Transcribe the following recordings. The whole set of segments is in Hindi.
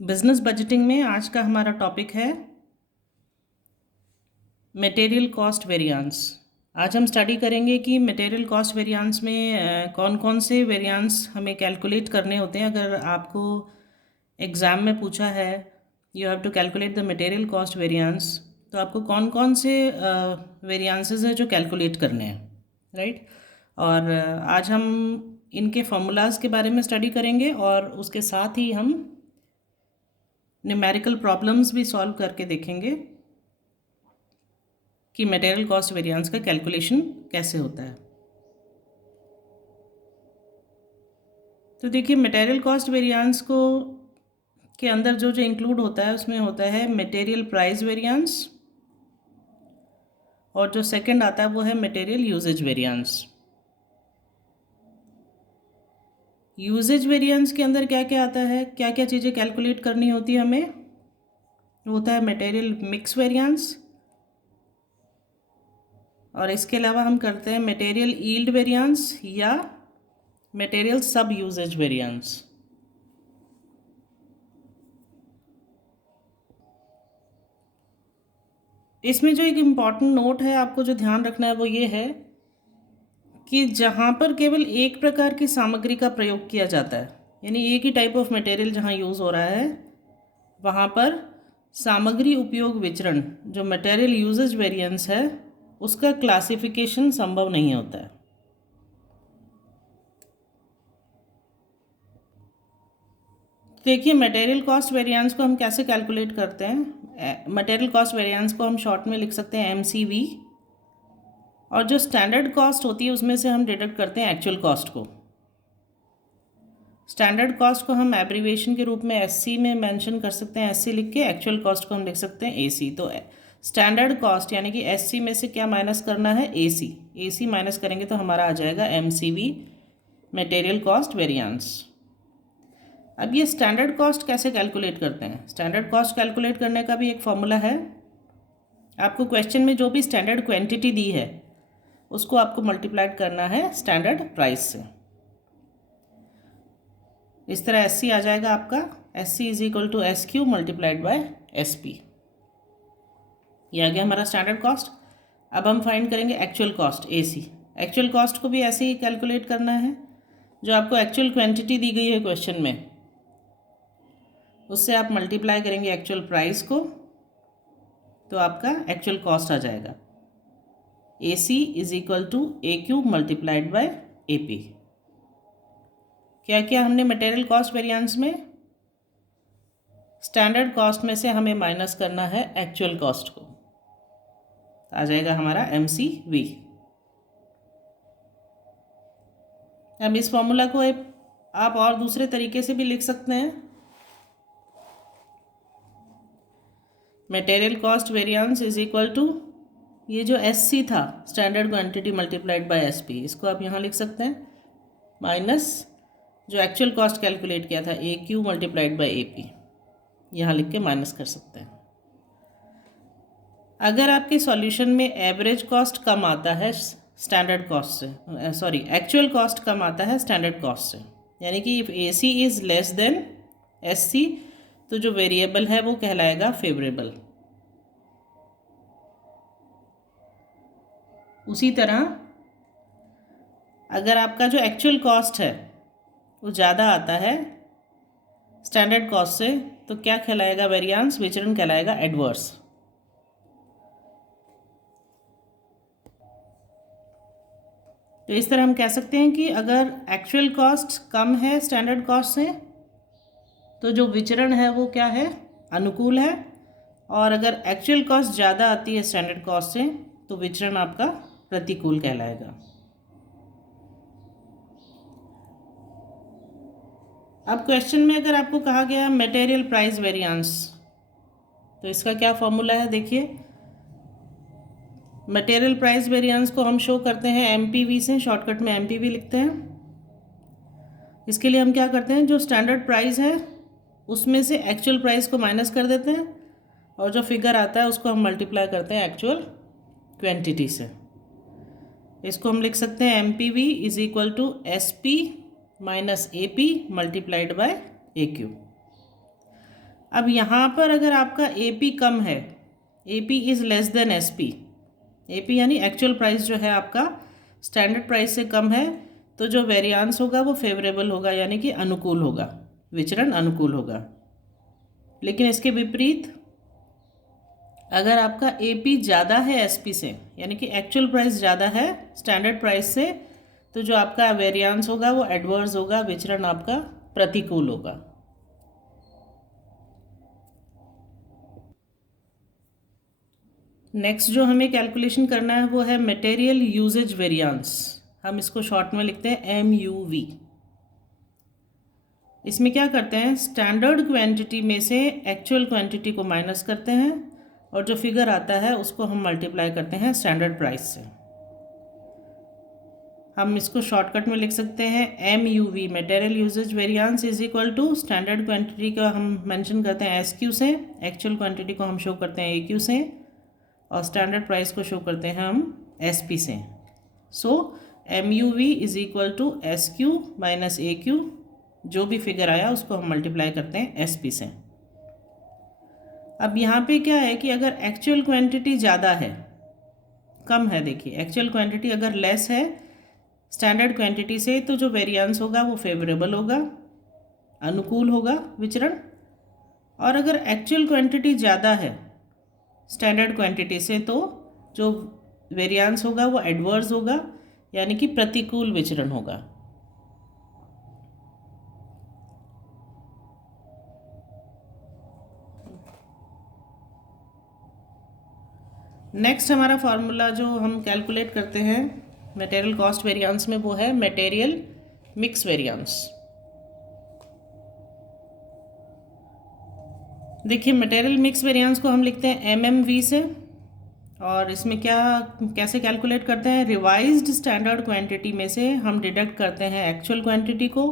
बिजनेस बजटिंग में आज का हमारा टॉपिक है मटेरियल कॉस्ट वेरिएंस। आज हम स्टडी करेंगे कि मटेरियल कॉस्ट वेरिएंस में कौन कौन से वेरिएंस हमें कैलकुलेट करने होते हैं। अगर आपको एग्ज़ाम में पूछा है you have to calculate the material cost variance, तो आपको कौन कौन से वेरिएंसेस हैं जो कैलकुलेट करने हैं, राइट। और आज हम इनके फॉर्मूलाज के बारे में स्टडी करेंगे और उसके साथ ही हम न्यूमेरिकल प्रॉब्लम्स भी सॉल्व करके देखेंगे कि मटेरियल कॉस्ट वेरिएंस का कैलकुलेशन कैसे होता है। तो देखिए, मटेरियल कॉस्ट वेरिएंस को के अंदर जो जो इंक्लूड होता है उसमें होता है मटेरियल प्राइस वेरिएंस, और जो सेकंड आता है वो है material usage variance. Usage variance के अंदर क्या क्या आता है, क्या क्या चीज़ें कैलकुलेट करनी होती है हमें, होता है मटेरियल मिक्स वेरिएंस, और इसके अलावा हम करते हैं मटेरियल यील्ड वेरिएंस या मटेरियल सब यूजेज वेरिएंस। इसमें जो एक इम्पॉर्टेंट नोट है आपको जो ध्यान रखना है वो ये है कि जहाँ पर केवल एक प्रकार की सामग्री का प्रयोग किया जाता है, यानी एक ही टाइप ऑफ मटेरियल जहाँ यूज़ हो रहा है, वहाँ पर सामग्री उपयोग विचरण जो मटेरियल यूजेज वेरिएंस है उसका क्लासिफिकेशन संभव नहीं होता है। देखिए, मटेरियल कॉस्ट वेरिएंस को हम कैसे कैलकुलेट करते हैं। मटेरियल कॉस्ट वेरिएंस को हम शॉर्ट में लिख सकते हैं MCV, और जो स्टैंडर्ड कॉस्ट होती है उसमें से हम डिडक्ट करते हैं एक्चुअल कॉस्ट को। स्टैंडर्ड कॉस्ट को हम एब्रीविएशन के रूप में SC में मेंशन कर सकते हैं, SC लिख के। एक्चुअल कॉस्ट को हम लिख सकते हैं AC। तो स्टैंडर्ड कॉस्ट यानी कि SC में से क्या माइनस करना है, AC माइनस करेंगे तो हमारा आ जाएगा MCV, मटेरियल कॉस्ट वेरिएंस। अब ये स्टैंडर्ड कॉस्ट कैसे कैलकुलेट करते हैं। स्टैंडर्ड कॉस्ट कैलकुलेट करने का भी एक फॉर्मूला है। आपको क्वेश्चन में जो भी स्टैंडर्ड क्वांटिटी दी है उसको आपको मल्टीप्लाइड करना है स्टैंडर्ड प्राइस से। इस तरह SC आ जाएगा आपका, SC is equal to SQ multiplied by SP। ये आ गया हमारा स्टैंडर्ड कॉस्ट। अब हम फाइंड करेंगे actual cost AC। Actual cost को भी ऐसे ही कैलकुलेट करना है। जो आपको एक्चुअल क्वांटिटी दी गई है क्वेश्चन में उससे आप मल्टीप्लाई करेंगे एक्चुअल प्राइस को, तो आपका एक्चुअल कॉस्ट आ जाएगा। AC is equal to AQ multiplied by AP। क्या क्या हमने मटेरियल कॉस्ट वेरिएंस में स्टैंडर्ड कॉस्ट में से हमें माइनस करना है एक्चुअल कॉस्ट को, आ जाएगा हमारा MCV। अब इस फॉर्मूला को आप और दूसरे तरीके से भी लिख सकते हैं। Material cost variance is equal to ये जो SC था standard quantity multiplied by SP, इसको आप यहाँ लिख सकते हैं माइनस जो एक्चुअल कॉस्ट कैलकुलेट किया था AQ मल्टीप्लाइड बाय AP, यहाँ लिख के माइनस कर सकते हैं। अगर आपके सॉल्यूशन में एवरेज कॉस्ट कम आता है स्टैंडर्ड कॉस्ट से, सॉरी एक्चुअल कॉस्ट कम आता है स्टैंडर्ड कॉस्ट से, यानी कि if AC is less than SC, तो जो वेरिएबल है वो कहलाएगा फेवरेबल। उसी तरह अगर आपका जो एक्चुअल कॉस्ट है वो ज़्यादा आता है स्टैंडर्ड कॉस्ट से, तो क्या कहलाएगा, वेरिएंस विचरण कहलाएगा एडवर्स। तो इस तरह हम कह सकते हैं कि अगर एक्चुअल कॉस्ट कम है स्टैंडर्ड कॉस्ट से तो जो विचरण है वो क्या है, अनुकूल है, और अगर एक्चुअल कॉस्ट ज़्यादा आती है स्टैंडर्ड कॉस्ट से तो विचरण आपका प्रतिकूल कहलाएगा। अब क्वेश्चन में अगर आपको कहा गया मटेरियल प्राइस वेरिएंस, तो इसका क्या फॉर्मूला है, देखिए। मटेरियल प्राइस वेरिएंस को हम शो करते हैं MPV से, शॉर्टकट में MPV लिखते हैं। इसके लिए हम क्या करते हैं, जो स्टैंडर्ड प्राइस है उसमें से एक्चुअल प्राइस को माइनस कर देते हैं, और जो फिगर आता है उसको हम मल्टीप्लाई करते हैं एक्चुअल क्वांटिटी से। इसको हम लिख सकते हैं MPV is equal to SP minus AP multiplied by AQ। अब यहाँ पर अगर आपका AP कम है, AP is less than SP, AP यानी एक्चुअल प्राइस जो है आपका स्टैंडर्ड प्राइस से कम है, तो जो वेरिएंस होगा वो फेवरेबल होगा, यानी कि अनुकूल होगा, विचरण अनुकूल होगा। लेकिन इसके विपरीत अगर आपका AP ज़्यादा है SP से, यानी कि एक्चुअल प्राइस ज़्यादा है स्टैंडर्ड प्राइस से, तो जो आपका वेरिएंस होगा वो एडवर्स होगा, विचरण आपका प्रतिकूल होगा। नेक्स्ट जो हमें कैलकुलेशन करना है वो है मटेरियल यूजेज वेरिएंस, हम इसको शॉर्ट में लिखते हैं MUV। इसमें क्या करते हैं, स्टैंडर्ड क्वांटिटी में से एक्चुअल क्वांटिटी को माइनस करते हैं और जो फिगर आता है उसको हम मल्टीप्लाई करते हैं स्टैंडर्ड प्राइस से। हम इसको शॉर्टकट में लिख सकते हैं MUV material usage variance is equal to standard quantity को हम मेंशन करते हैं SQ से, एक्चुअल क्वांटिटी को हम शो करते हैं AQ से, और स्टैंडर्ड प्राइस को शो करते हैं हम SP से। So MUV is equal to SQ minus AQ, जो भी फिगर आया उसको हम मल्टीप्लाई करते हैं SP से। अब यहाँ पे क्या है कि अगर एक्चुअल क्वांटिटी ज़्यादा है, कम है, देखिए एक्चुअल क्वांटिटी अगर लेस है स्टैंडर्ड क्वांटिटी से, तो जो वेरिएंस होगा वो फेवरेबल होगा, अनुकूल होगा विचरण। और अगर एक्चुअल क्वांटिटी ज़्यादा है स्टैंडर्ड क्वांटिटी से, तो जो वेरिएंस होगा वो एडवर्स होगा, यानी कि प्रतिकूल विचरण होगा। नेक्स्ट हमारा फार्मूला जो हम कैलकुलेट करते हैं मटेरियल कॉस्ट वेरिएंस में वो है मटेरियल मिक्स वेरिएंस। देखिए मटेरियल मिक्स वेरिएंस को हम लिखते हैं MMV से, और इसमें क्या कैसे कैलकुलेट करते हैं, रिवाइज्ड स्टैंडर्ड क्वांटिटी में से हम डिडक्ट करते हैं एक्चुअल क्वांटिटी को,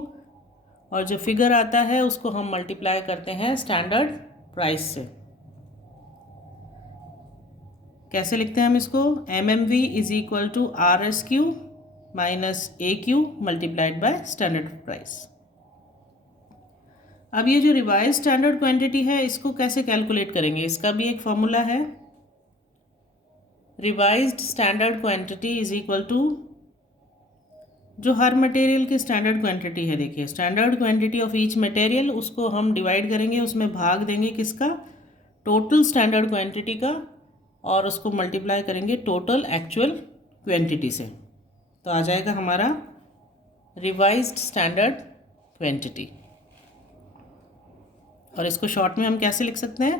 और जो फिगर आता है उसको हम मल्टीप्लाई करते हैं स्टैंडर्ड प्राइस से। कैसे लिखते हैं हम इसको, MMV is equal to RSQ minus AQ multiplied by standard price. अब ये जो रिवाइज स्टैंडर्ड क्वांटिटी है इसको कैसे कैलकुलेट करेंगे, इसका भी एक फॉर्मूला है। Revised standard quantity is equal to जो हर मटेरियल की स्टैंडर्ड क्वांटिटी है, देखिए standard quantity of each material, उसको हम डिवाइड करेंगे, उसमें भाग देंगे किसका, टोटल स्टैंडर्ड क्वांटिटी का, और उसको मल्टीप्लाई करेंगे टोटल एक्चुअल क्वांटिटी से, तो आ जाएगा हमारा रिवाइज्ड स्टैंडर्ड क्वांटिटी। और इसको शॉर्ट में हम कैसे लिख सकते हैं,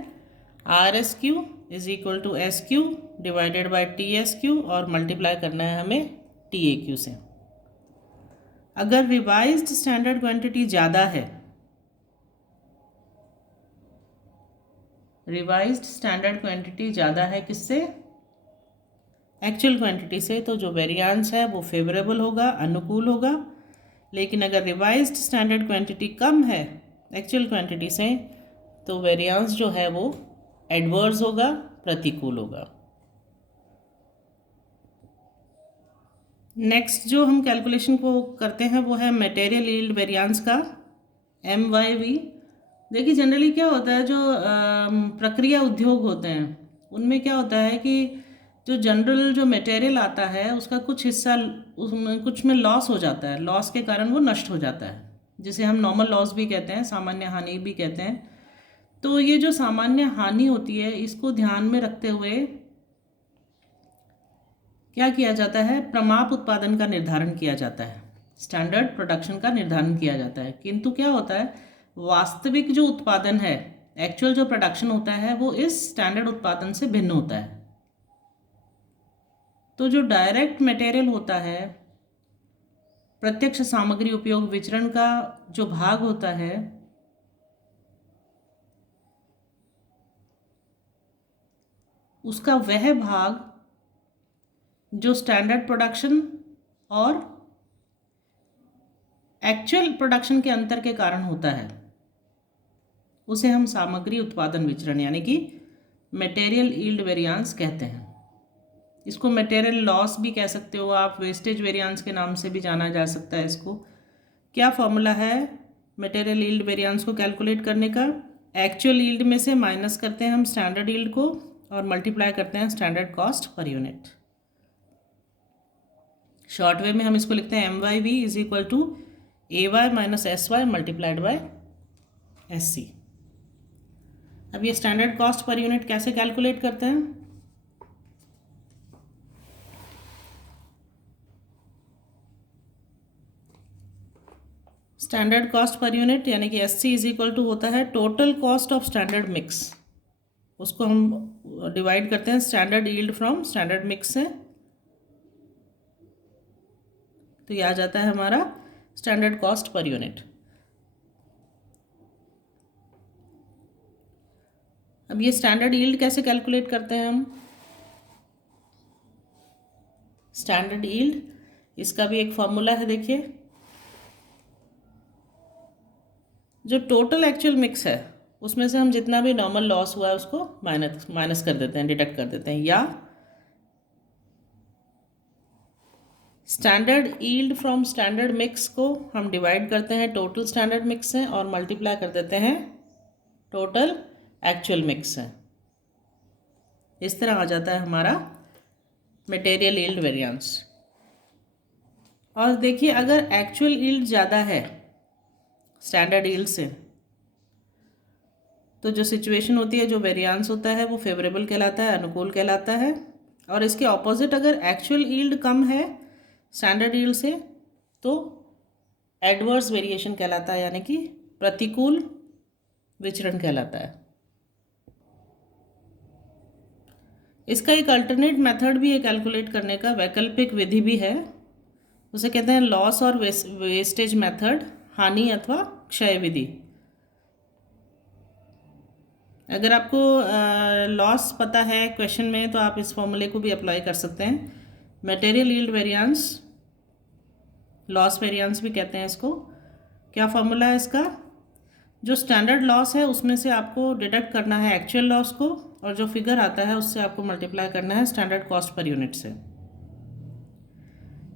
RSQ is equal to SQ divided by TSQ, और मल्टीप्लाई करना है हमें TAQ से। अगर रिवाइज्ड स्टैंडर्ड क्वांटिटी ज़्यादा है, रिवाइज्ड स्टैंडर्ड क्वांटिटी ज़्यादा है किससे, एक्चुअल क्वांटिटी से, तो जो वेरिएंस है वो फेवरेबल होगा, अनुकूल होगा। लेकिन अगर रिवाइज्ड स्टैंडर्ड क्वांटिटी कम है एक्चुअल क्वांटिटी से, तो वेरिएंस जो है वो एडवर्स होगा, प्रतिकूल होगा। नेक्स्ट जो हम कैलकुलेशन को करते हैं वो है मटेरियल यील्ड वेरिएंस का MYV। देखिए जनरली क्या होता है, जो प्रक्रिया उद्योग होते हैं उनमें क्या होता है कि जो जनरल जो मटेरियल आता है उसका कुछ हिस्सा उसमें कुछ में लॉस हो जाता है, लॉस के कारण वो नष्ट हो जाता है, जिसे हम नॉर्मल लॉस भी कहते हैं, सामान्य हानि भी कहते हैं। तो ये जो सामान्य हानि होती है इसको ध्यान में रखते हुए क्या किया जाता है, प्रमाप उत्पादन का निर्धारण किया जाता है, स्टैंडर्ड प्रोडक्शन का निर्धारण किया जाता है। किंतु क्या होता है, वास्तविक जो उत्पादन है, एक्चुअल जो प्रोडक्शन होता है वो इस स्टैंडर्ड उत्पादन से भिन्न होता है। तो जो डायरेक्ट मटेरियल होता है, प्रत्यक्ष सामग्री उपयोग विचरण का जो भाग होता है, उसका वह भाग जो स्टैंडर्ड प्रोडक्शन और एक्चुअल प्रोडक्शन के अंतर के कारण होता है, उसे हम सामग्री उत्पादन विचरण यानी कि मटेरियल यील्ड वेरिएंस कहते हैं। इसको मटेरियल लॉस भी कह सकते हो आप, वेस्टेज वेरिएंस के नाम से भी जाना जा सकता है इसको। क्या फॉर्मूला है मटेरियल यील्ड वेरिएंस को कैलकुलेट करने का, एक्चुअल यील्ड में से माइनस करते हैं हम स्टैंडर्ड यील्ड को और मल्टीप्लाई करते हैं standard cost per unit. Short way में हम इसको लिखते हैं MYV is equal to AY minus SY multiplied by SC। अब ये स्टैंडर्ड कॉस्ट पर यूनिट कैसे कैलकुलेट करते हैं? स्टैंडर्ड कॉस्ट पर यूनिट यानी कि SC इज इक्वल टू होता है total cost of standard mix, उसको हम डिवाइड करते हैं standard yield from standard mix से, तो ये आ जाता है हमारा स्टैंडर्ड कॉस्ट पर यूनिट। अब ये स्टैंडर्ड यील्ड कैसे कैलकुलेट करते हैं हम? स्टैंडर्ड यील्ड, इसका भी एक फॉर्मूला है, देखिए जो टोटल एक्चुअल मिक्स है उसमें से हम जितना भी नॉर्मल लॉस हुआ है उसको माइनस कर देते हैं, डिडक्ट कर देते हैं, या standard yield from standard mix को हम डिवाइड करते हैं टोटल स्टैंडर्ड मिक्स से और मल्टीप्लाई कर देते हैं टोटल एक्चुअल मिक्स से। इस तरह आ जाता है हमारा मटेरियल यील्ड वेरिएंस। और देखिए अगर एक्चुअल यील्ड ज़्यादा है स्टैंडर्ड यील्ड से, तो जो सिचुएशन होती है, जो वेरिएंस होता है वो फेवरेबल कहलाता है, अनुकूल कहलाता है। और इसके ऑपोजिट अगर एक्चुअल यील्ड कम है स्टैंडर्ड यील्ड से तो एडवर्स वेरिएशन कहलाता है, यानी कि प्रतिकूल विचरण कहलाता है। इसका एक अल्टरनेट मेथड भी है कैलकुलेट करने का, वैकल्पिक विधि भी है, उसे कहते हैं लॉस और वेस्टेज मेथड, हानि अथवा क्षय विधि। अगर आपको लॉस पता है क्वेश्चन में तो आप इस फॉर्मूले को भी अप्लाई कर सकते हैं। Material yield variance, loss variance भी कहते हैं इसको। क्या फॉर्मूला है इसका? जो स्टैंडर्ड लॉस है उसमें से आपको डिडक्ट करना है एक्चुअल लॉस को, और जो फिगर आता है उससे आपको मल्टीप्लाई करना है स्टैंडर्ड कॉस्ट पर यूनिट से।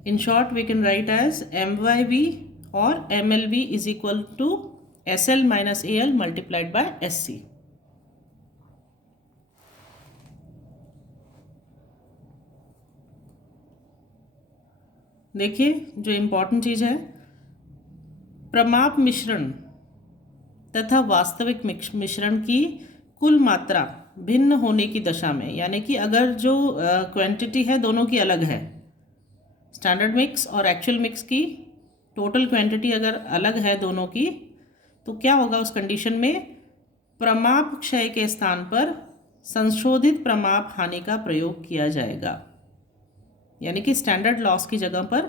In short we can write as MYV और MLV is equal to SL minus AL multiplied by SC। देखिए जो इम्पोर्टेंट चीज़ है, प्रमाप मिश्रण तथा वास्तविक मिश्रण की कुल मात्रा भिन्न होने की दशा में, यानी कि अगर जो क्वांटिटी है दोनों की अलग है, स्टैंडर्ड मिक्स और एक्चुअल मिक्स की टोटल क्वांटिटी अगर अलग है दोनों की, तो क्या होगा उस कंडीशन में? प्रमाप क्षय के स्थान पर संशोधित प्रमाप हानि का प्रयोग किया जाएगा, यानी कि स्टैंडर्ड लॉस की जगह पर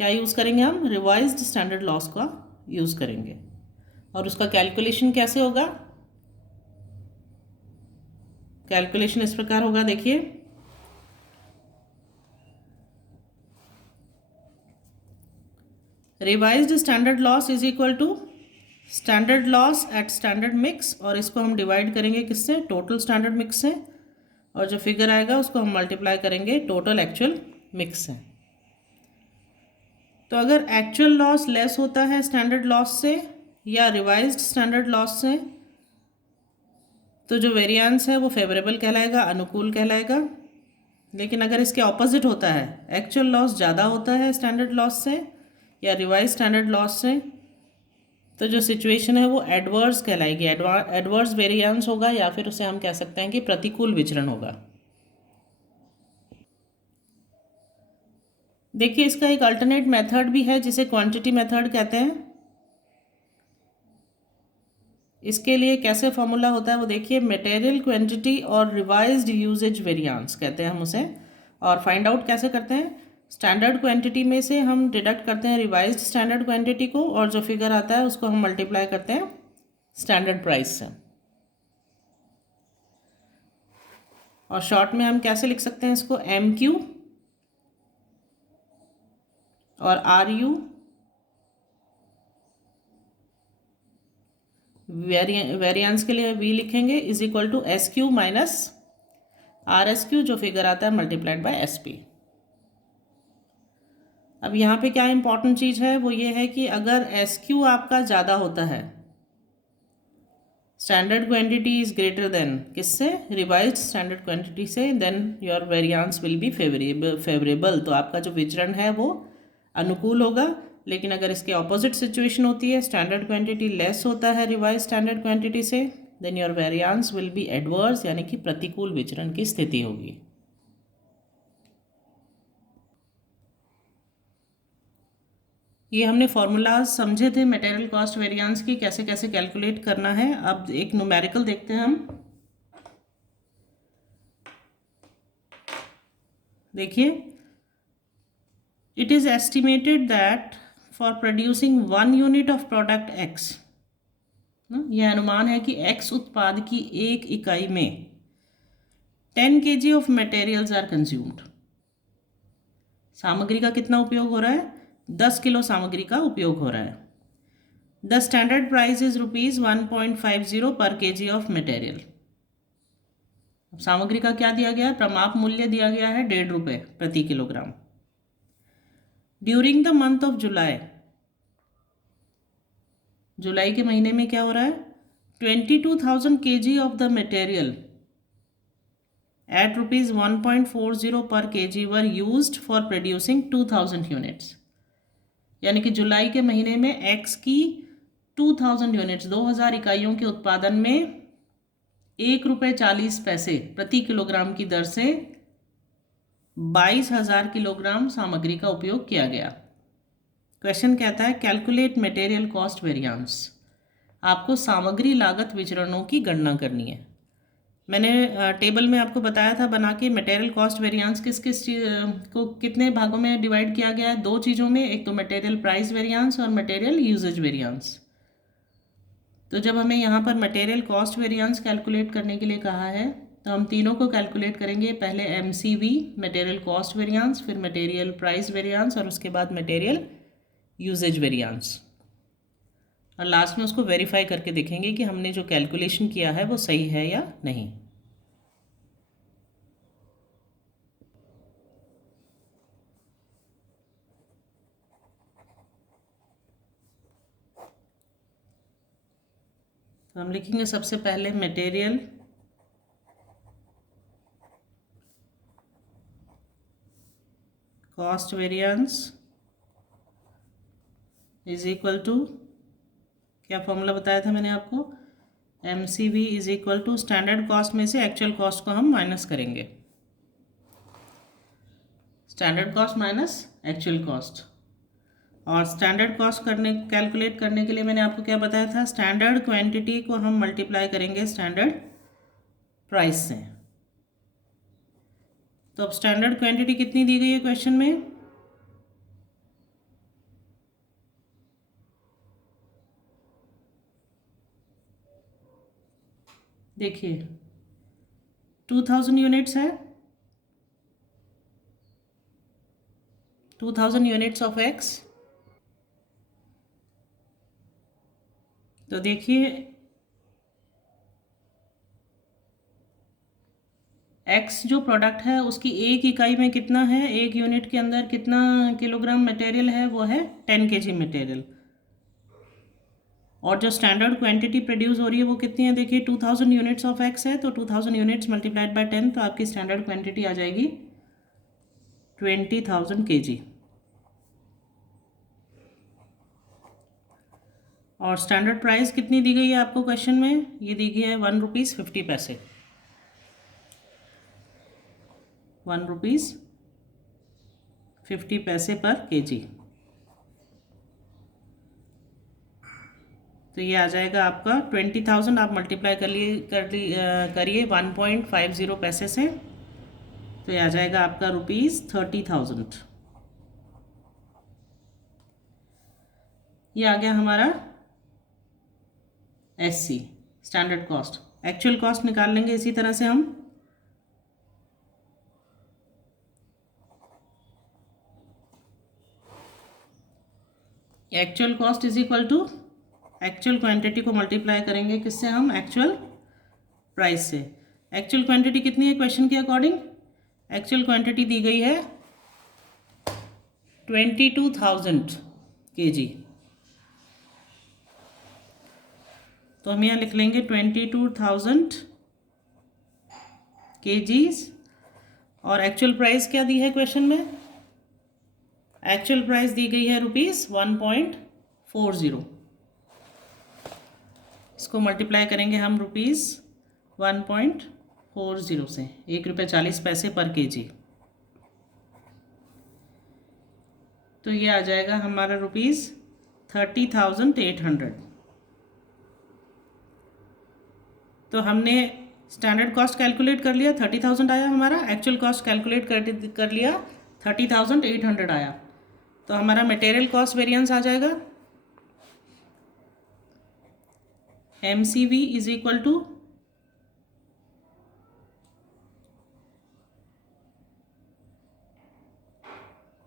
क्या यूज़ करेंगे हम? रिवाइज्ड स्टैंडर्ड लॉस का यूज़ करेंगे। और उसका कैलकुलेशन कैसे होगा? कैलकुलेशन इस प्रकार होगा, देखिए revised standard loss is equal to standard loss at standard mix, और इसको हम डिवाइड करेंगे किससे? टोटल स्टैंडर्ड मिक्स से, और जो फिगर आएगा उसको हम मल्टीप्लाई करेंगे टोटल एक्चुअल मिक्स से। तो अगर एक्चुअल लॉस लेस होता है स्टैंडर्ड लॉस से या रिवाइज्ड स्टैंडर्ड लॉस से, तो जो वेरिएंस है वो फेवरेबल कहलाएगा, अनुकूल कहलाएगा। लेकिन अगर इसके ऑपोजिट होता है, एक्चुअल लॉस ज़्यादा होता है स्टैंडर्ड लॉस से या रिवाइज स्टैंडर्ड लॉस से, तो जो सिचुएशन है वो एडवर्स कहलाएगी, एडवर्स वेरिएंस होगा, या फिर उसे हम कह सकते हैं कि प्रतिकूल विचरण होगा। देखिए इसका एक अल्टरनेट मेथड भी है जिसे क्वांटिटी मेथड कहते हैं। इसके लिए कैसे फॉर्मूला होता है वो देखिए, मटेरियल क्वांटिटी और रिवाइज्ड यूजेज वेरिएंस कहते हैं हम उसे। और फाइंड आउट कैसे करते हैं? स्टैंडर्ड क्वांटिटी में से हम डिडक्ट करते हैं रिवाइज्ड स्टैंडर्ड क्वांटिटी को, और जो फिगर आता है उसको हम मल्टीप्लाई करते हैं स्टैंडर्ड प्राइस से। और शॉर्ट में हम कैसे लिख सकते हैं इसको? MQ और RU, वेरिएंस के लिए V लिखेंगे, is equal to SQ minus RSQ, जो फिगर आता है मल्टीप्लाइड बाय SP। अब यहाँ पे क्या इंपॉर्टेंट चीज़ है वो ये है कि अगर SQ आपका ज़्यादा होता है standard quantity is greater than किससे, रिवाइज्ड स्टैंडर्ड क्वांटिटी से, then your variance will be favourable. तो आपका जो विचरण है वो अनुकूल होगा। लेकिन अगर इसके ऑपोजिट सिचुएशन होती है, स्टैंडर्ड क्वांटिटी लेस होता है रिवाइज स्टैंडर्ड क्वांटिटी से, then your variance will be adverse, यानी कि प्रतिकूल विचरण की स्थिति होगी। ये हमने फॉर्मूलाज समझे थे मटेरियल कॉस्ट वेरिएंस की, कैसे कैसे कैलकुलेट करना है। अब एक न्यूमेरिकल देखते हैं हम। देखिए, it is estimated that for producing 1 unit of product x, यह अनुमान है कि एक्स उत्पाद की एक इकाई में 10 kg of materials are consumed. सामग्री का कितना उपयोग हो रहा है, 10 किलो सामग्री का उपयोग हो रहा है। द स्टैंडर्ड प्राइस इज ₹1.50 पर kg ऑफ मटेरियल। अब सामग्री का क्या दिया गया है, प्रमाप मूल्य दिया गया है ₹1.5 प्रति kilogram. During the month of July, जुलाई के महीने में क्या हो रहा है, 22,000 kg of the material at ₹1.40 per kg were used for producing 2,000 units. यानी कि जुलाई के महीने में एक्स की 2,000 यूनिट्स 2,000 इकाइयों के उत्पादन में ₹1.40 प्रति किलोग्राम की दर से 22,000 किलोग्राम सामग्री का उपयोग किया गया। क्वेश्चन कहता है कैलकुलेट मटेरियल कॉस्ट वेरिएंस। आपको सामग्री लागत विचरणों की गणना करनी है। मैंने टेबल में आपको बताया था बना के मटेरियल कॉस्ट वेरिएंस किस किस को कितने भागों में डिवाइड किया गया है, 2 चीज़ों में, एक तो मटेरियल प्राइस वेरिएंस और मटेरियल यूजेज वेरिएंस। तो जब हमें यहाँ पर मटेरियल कॉस्ट वेरिएंस कैलकुलेट करने के लिए कहा है तो हम तीनों को कैलकुलेट करेंगे। पहले MCV मटेरियल कॉस्ट वेरिएंस, फिर मटेरियल प्राइस वेरिएंस और उसके बाद मटेरियल यूजेज वेरिएंस, और लास्ट में उसको वेरीफाई करके देखेंगे कि हमने जो कैलकुलेशन किया है वो सही है या नहीं। तो हम लिखेंगे सबसे पहले material cost variance is equal to, क्या फॉर्मूला बताया था मैंने आपको, MCV is equal to standard cost में से एक्चुअल कॉस्ट को हम माइनस करेंगे, standard cost minus actual cost. और स्टैंडर्ड कॉस्ट कैलकुलेट करने के लिए मैंने आपको क्या बताया था, स्टैंडर्ड क्वांटिटी को हम मल्टीप्लाई करेंगे स्टैंडर्ड प्राइस से। तो अब स्टैंडर्ड क्वांटिटी कितनी दी गई है क्वेश्चन में, देखिए 2,000 यूनिट्स है, 2,000 यूनिट्स ऑफ एक्स। तो देखिए एक्स जो प्रोडक्ट है उसकी एक इकाई में कितना है, एक यूनिट के अंदर कितना किलोग्राम मटेरियल है, वो है 10 kg मटेरियल। और जो स्टैंडर्ड क्वांटिटी प्रोड्यूस हो रही है वो कितनी है, देखिए 2,000 यूनिट्स ऑफ एक्स है, तो 2,000 यूनिट्स मल्टीप्लाइड बाय 10, तो आपकी स्टैंडर्ड क्वांटिटी आ जाएगी 20,000 kg। और स्टैंडर्ड प्राइस कितनी दी गई है आपको क्वेश्चन में, ये दी गई है ₹1.50, ₹1.50 पर kg। तो ये आ जाएगा आपका 20,000, आप मल्टीप्लाई करिए 1.50 पैसे से, तो ये आ जाएगा आपका ₹30,000। ये आ गया हमारा SC standard cost. Actual cost निकाल लेंगे इसी तरह से हम, actual cost is equal to actual quantity को मल्टीप्लाई करेंगे किससे, हम एक्चुअल प्राइस से। एक्चुअल क्वांटिटी कितनी है क्वेश्चन के अकॉर्डिंग, एक्चुअल क्वांटिटी दी गई है 22,000 kg। तो हम यहाँ लिख लेंगे 22,000 kgs। और एक्चुअल प्राइस क्या दी है क्वेश्चन में? एक्चुअल प्राइस दी गई है ₹1.40। इसको मल्टीप्लाई करेंगे हम ₹1.40 से, ₹1.40 पर kg। तो ये आ जाएगा हमारा ₹30,800। तो हमने स्टैंडर्ड कॉस्ट कैलकुलेट कर लिया, 30,000 आया हमारा। एक्चुअल कॉस्ट कैलकुलेट कर लिया, 30,800 आया। तो हमारा मटेरियल कॉस्ट वेरिएंस आ जाएगा MCV is equal to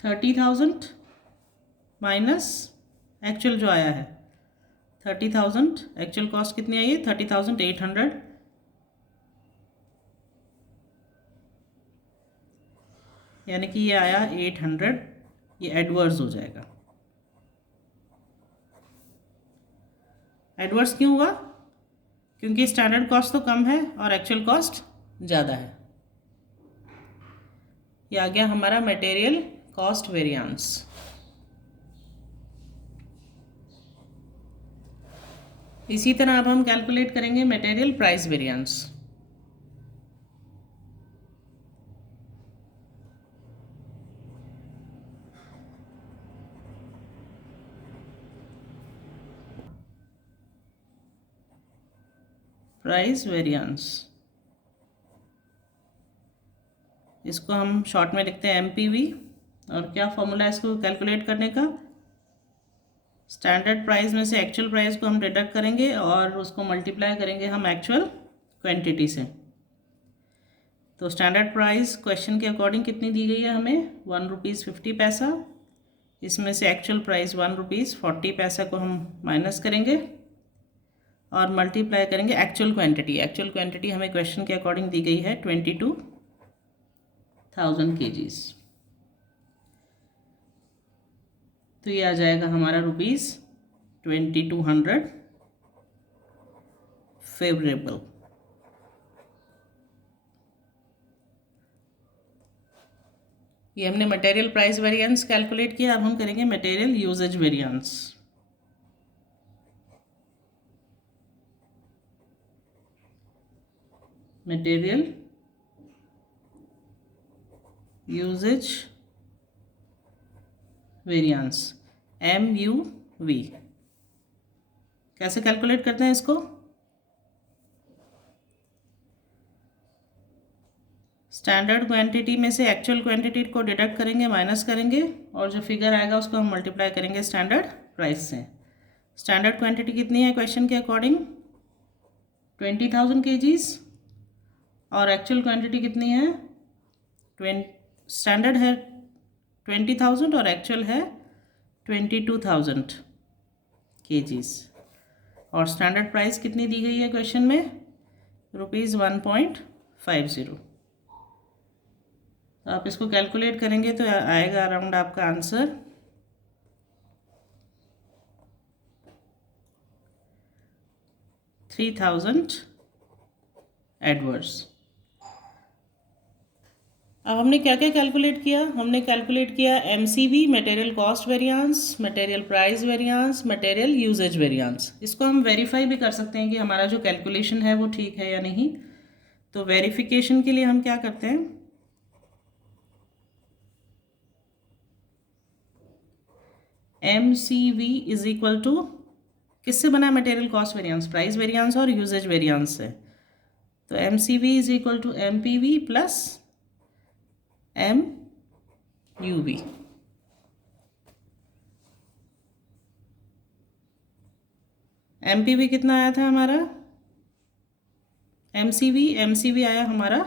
30,000 minus actual जो आया है 30,000। एक्चुअल कॉस्ट कितनी आई है? 30,800। यानी कि ये आया 800। ये एडवर्स हो जाएगा। एडवर्स क्यों हुआ? क्योंकि स्टैंडर्ड कॉस्ट तो कम है और एक्चुअल कॉस्ट ज़्यादा है। ये आ गया हमारा मटेरियल कॉस्ट वेरिएंस। इसी तरह अब हम कैलकुलेट करेंगे material price variance. Price variance, इसको हम शॉर्ट में लिखते हैं MPV। और क्या फॉर्मूला है इसको कैलकुलेट करने का? स्टैंडर्ड प्राइस में से एक्चुअल प्राइस को हम डिडक्ट करेंगे और उसको मल्टीप्लाई करेंगे हम एक्चुअल क्वांटिटी से। तो स्टैंडर्ड प्राइस क्वेश्चन के अकॉर्डिंग कितनी दी गई है हमें? ₹1.50। इसमें से एक्चुअल प्राइस ₹1.40 को हम माइनस करेंगे और मल्टीप्लाई करेंगे एक्चुअल क्वांटिटी। एक्चुअल क्वांटिटी हमें क्वेश्चन के अकॉर्डिंग दी गई है 22,000 kgs। तो ये आ जाएगा हमारा ₹2200 फेवरेबल। ये हमने मटेरियल प्राइस वेरिएंस कैलकुलेट किया। अब हम करेंगे material usage variance. Material usage variance MUV। कैसे कैलकुलेट करते हैं इसको? स्टैंडर्ड क्वांटिटी में से एक्चुअल क्वांटिटी को डिडक्ट करेंगे, माइनस करेंगे और जो फिगर आएगा उसको हम मल्टीप्लाई करेंगे स्टैंडर्ड प्राइस से। स्टैंडर्ड क्वांटिटी कितनी है क्वेश्चन के अकॉर्डिंग? 20,000 kgs। और एक्चुअल क्वांटिटी कितनी है? स्टैंडर्ड है 20,000 और एक्चुअल है 22,000 kgs। और स्टैंडर्ड प्राइस कितनी दी गई है क्वेश्चन में? ₹1.50। तो आप इसको कैलकुलेट करेंगे तो आएगा अराउंड आपका आंसर 3,000 एडवर्स। अब हमने क्या क्या कैलकुलेट किया? हमने कैलकुलेट किया MCV material cost variance, material price variance, material usage variance. इसको हम वेरीफाई भी कर सकते हैं कि हमारा जो कैलकुलेशन है वो ठीक है या नहीं। तो वेरिफिकेशन के लिए हम क्या करते हैं? MCV इज इक्वल टू किससे बना? Material cost variance, price variance और यूजेज वेरिएंस से। तो MCV is equal to MPV plus MUV। MPV कितना आया था हमारा? MCV आया हमारा,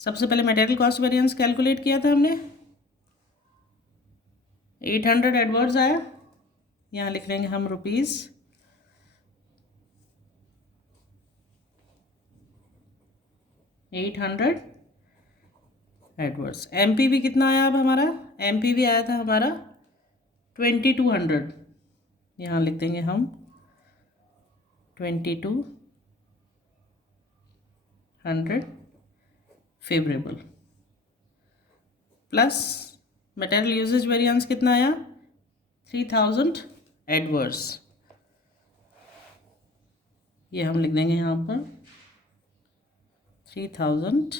सबसे पहले मटेरियल कॉस्ट वेरिएंस कैलकुलेट किया था हमने, 800 एडवर्ड्स आया। यहाँ लिख लेंगे हम ₹800 एडवर्ड्स। MPV कितना आया अब हमारा? MPV आया था हमारा 2200। यहाँ लिख देंगे हम 2200 favourable plus material usage variance कितना आया 3000 एडवर्स, ये हम लिख देंगे यहाँ पर 3000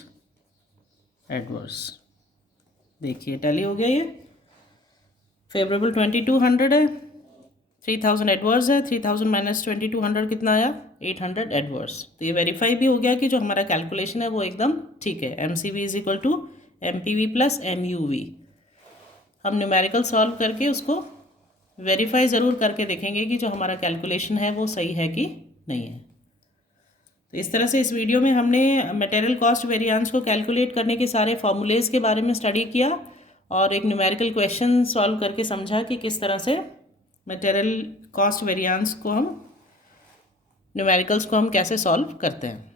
एडवर्स। देखिए टैली हो गया, ये फेवरेबल 2200 है, 3000 एडवर्स है, 3000 माइनस 2200 कितना आया 800 एडवर्स। तो ये वेरीफाई भी हो गया कि जो हमारा कैलकुलेशन है वो एकदम ठीक है। MCV is equal to MPV plus MUV। हम न्यूमेरिकल सॉल्व करके उसको वेरीफाई ज़रूर करके देखेंगे कि जो हमारा कैलकुलेशन है वो सही है कि नहीं है। तो इस तरह से इस वीडियो में हमने मटेरियल कॉस्ट वेरिएंस को कैलकुलेट करने के सारे फॉर्मूलेज़ के बारे में स्टडी किया और एक न्यूमेरिकल क्वेश्चन सॉल्व करके समझा कि किस तरह से मटेरियल कॉस्ट वेरिएंस को हम न्यूमेरिकल्स को हम कैसे सॉल्व करते हैं।